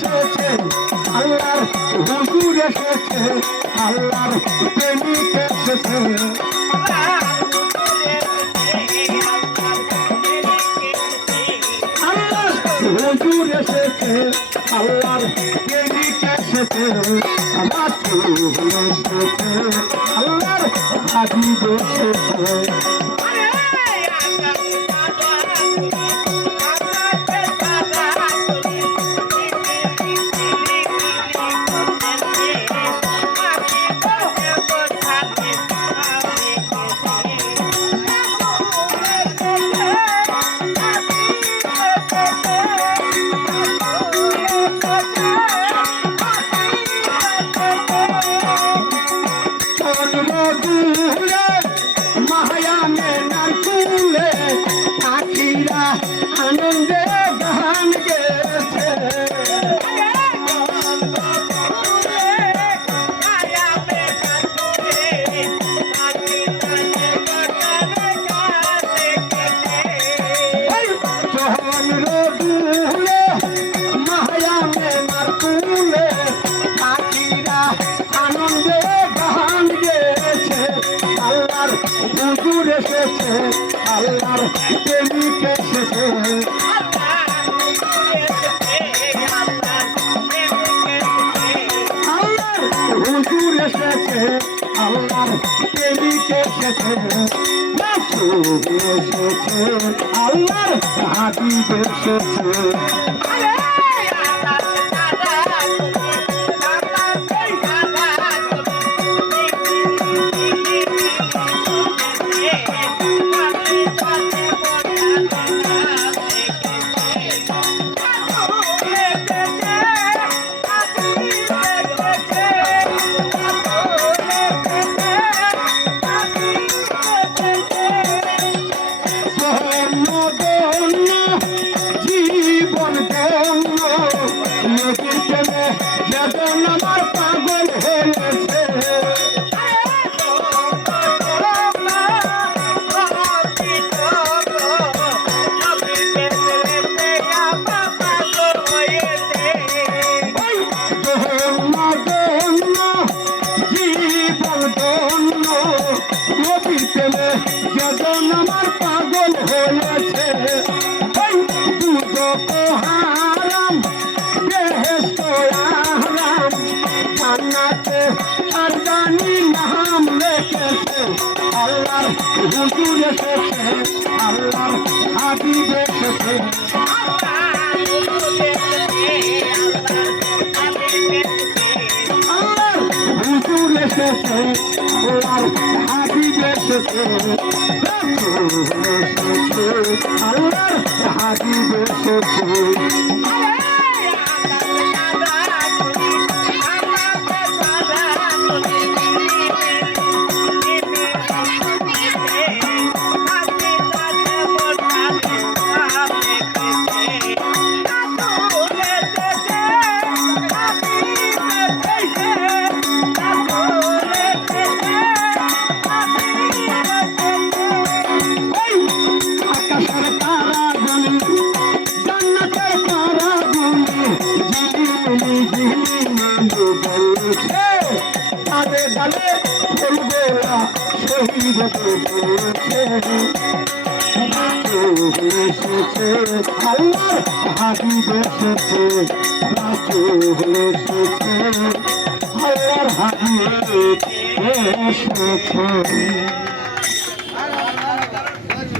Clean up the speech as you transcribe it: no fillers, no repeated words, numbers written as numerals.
এসেছে আল্লাহর হুজুর এসেছে আল্লাহর প্রেমিক এসেছে আল্লাহর হুজুর এসেছে আল্লাহর প্রেমিক এসেছে রাসূল এসেছে আল্লাহর হাবিব এসেছে আনন্দে গান গেছে মায়ামে মারকুলে পাখিরা আনন্দে গান গেছে আল্লাহর হুজুর এসেছে আল্লাহর প্রেমিক এসেছে আল্লাহর হুজুর এসেছে আল্লাহর প্রেমিক এসেছে রাসূল এসেছে আল্লাহর হাবিব এসেছে যখন আমার পাগল হয়েছে জীবন ধন্য নবীর প্রেমে যখন আমার পাগল হয়েছে দুজক হারাম বেহেশত আরাম জান্নাতে আর জানি নাম রেখেছে আল্লাহর হুজুর এসেছে আল্লাহর হাবিব এসেছে আল্লাহর হুজুর এসেছে আল্লাহর হাবিব এসেছে রাসূল এসেছে আল্লাহর হাবিব এসেছে তাদের ডালে ফুলগোলা শহীদ এসেছে আল্লাহর হাবিব এসেছে রাসূল এসেছে আল্লাহর হাবিব এসেছে।